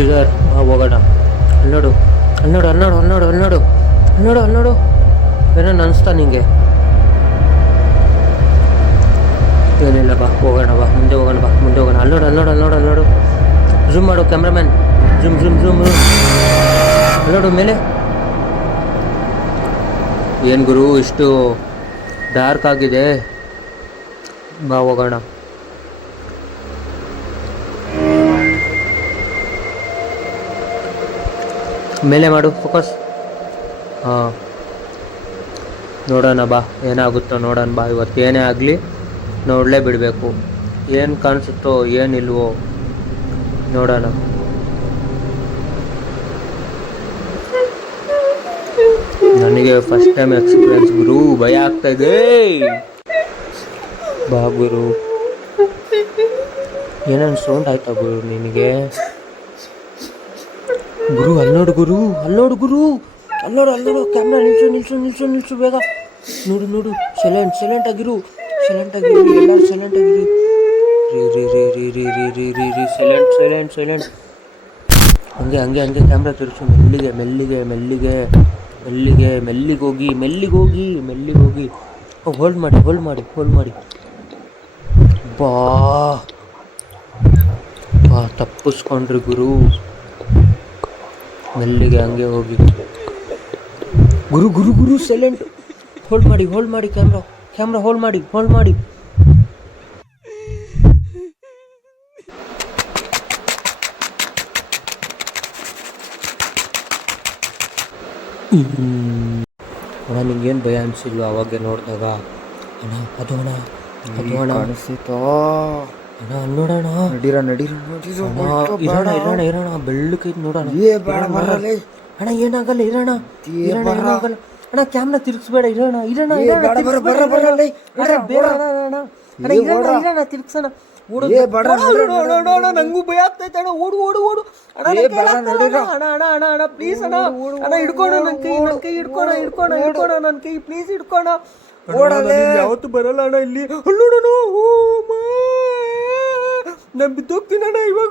Scissor ಹೋಗೋಣ. ಹನ್ನೆರಡು ಹನ್ನೆರಡು ಹನ್ನೆರಡು ಹನ್ನೆರಡು ಹನ್ನೆರಡು ಹನ್ನೆರಡು ಹನ್ನೆರಡು ಏನೋ ಅನಿಸ್ತಾ ನಿಂಗೆ? ಏನಿಲ್ಲ ಬಾ ಹೋಗೋಣ, ಬಾ ಮುಂದೆ ಹೋಗೋಣ, ಬಾ ಮುಂದೆ ಹೋಗೋಣ. ಹನ್ನೆರಡು ಹನ್ನೆರಡು ಹನ್ನೆರಡು ಹನ್ನೆರಡು ಝೂಮ್ ಮಾಡು ಕ್ಯಾಮ್ರಾಮ್ಯಾನ್, ಝೂಮ್ ಝೂಮ್ ಝೂಮ್. ಹನ್ನೆರಡು ಮೇಲೆ. ಏನು ಗುರು ಇಷ್ಟು ಡಾರ್ಕ್ ಆಗಿದೆ? ಬಾ ಹೋಗೋಣ. ಮೇಲೆ ಮಾಡು ಫೋಕಸ್. ಹಾಂ ನೋಡೋಣ ಬಾ, ಏನಾಗುತ್ತೋ ನೋಡೋಣ ಬಾ. ಇವತ್ತು ಏನೇ ಆಗಲಿ ನೋಡಲೇ ಬಿಡಬೇಕು. ಏನು ಕಾಣಿಸುತ್ತೋ ಏನಿಲ್ವೋ ನೋಡೋಣ. ನನಗೆ ಫಸ್ಟ್ ಟೈಮ್ ಎಕ್ಸ್ಪೀರಿಯನ್ಸ್ ಗುರು, ಭಯ ಆಗ್ತಾ ಇದೆ. ಬಾ ಗುರು, ಏನೇನು ಸೌಂಡ್ ಆಯ್ತಾ ಗುರು ನಿನಗೆ? ಗುರು ಅಲ್ಲೋಡು ಗುರು, ಅಲ್ಲೋಡು ಗುರು, ಅಲ್ಲೋಡು ಅಲ್ಲೋಡು. ಕ್ಯಾಮ್ರಾ ನಿಲ್ಸು ನಿಲ್ಸು ನಿಲ್ಸು ನಿಲ್ಸು ಬೇಗ. ನೋಡು ನೋಡು, ಸೈಲೆಂಟ್ ಆಗಿರು, ಎಲ್ಲರೂ ಸೈಲೆಂಟ್ ಆಗಿರಿ. ರೀ ಸೈಲೆಂಟ್ ಸೈಲೆಂಟ್ ಸೈಲೆಂಟ್. ಹಂಗೆ ಹಂಗೆ ಹಂಗೆ ಕ್ಯಾಮ್ರಾ ತಿರ್ಸು. ಮೆಲ್ಲಿಗೆ ಮೆಲ್ಲಿಗೆ ಮೆಲ್ಲಿಗೆ ಮೆಲ್ಲಿಗೆ ಮೆಲ್ಲಿಗೆ ಹೋಗಿ ಮೆಲ್ಲಿಗೆ ಹೋಗಿ ಮೆಲ್ಲಿಗೆ ಹೋಗಿ. ಹೋಲ್ಡ್ ಮಾಡಿ ಹೋಲ್ಡ್ ಮಾಡಿ ಹೋಲ್ಡ್ ಮಾಡಿ. ಬಾ ಬಾ, ತಪ್ಪಿಸ್ಕೊಂಡ್ರಿ ಗುರು. ಮೆಲ್ಲಿಗೆ ಹಂಗೆ ಹೋಗಿ ಗುರು ಗುರು ಗುರು. ಸೈಲೆಂಟ್. ಹೋಲ್ಡ್ ಮಾಡಿ ಕ್ಯಾಮ್ರಾ ಹೋಲ್ಡ್ ಮಾಡಿ ಹೋಲ್ಡ್ ಮಾಡಿ. ಅಣ್ಣ ನಿಂಗೇನು ಭಯ ಅನಿಸಿಲ್ವ ಅವಾಗೆ ನೋಡಿದಾಗ? ಅಣ್ಣ ಅದು ಅಣ್ಣ, ಅದು ಅಣ್ಣ ಕಾಣಿಸ್ತಾ ಅಣ್ಣ, ನೋಡೋಣ. ಇರೋಣ ಇರೋಣ, ಬೆಳ್ಳಕೈತಿ ನೋಡೋಣ. ಅಣ್ಣ ಏನಾಗಲ್ಲ, ಇರೋಣ ಏನಾಗಲ್ಲ. ಅಣ್ಣ ಕ್ಯಾಮ್ರಾ ತಿರ್ಗಿಸ್ಬೇಡ, ಇರೋಣ ಇರೋಣ ಇರೋಣ ತಿರ್ಗ್ಸೋಣ. ನಂಗೂ ಭಯ ಆಗ್ತೈತೆ ಅಣ್ಣ. ಓಡು ಓಡು ಓಡು ಅಣ್ಣ, ಅಣ್ಣ ಪ್ಲೀಸ್ ಅಣ್ಣ, ಅಣ್ಣ ಹಿಡ್ಕೋಣ ನನ್ನ ಕೈ ಹಿಡ್ಕೋಣ ನನ್ನ ಕೈ ಪ್ಲೀಸ್ ಹಿಡ್ಕೋಣ. ಯಾವತ್ತು ಬರಲ್ಲ ಅಣ್ಣ ಇಲ್ಲಿ. ಅಲ್ಲೋಣ, ನಾನು ಬಿದ್ದೋಗ್ತೀನಿ ಅಣ್ಣ ಇವಾಗ.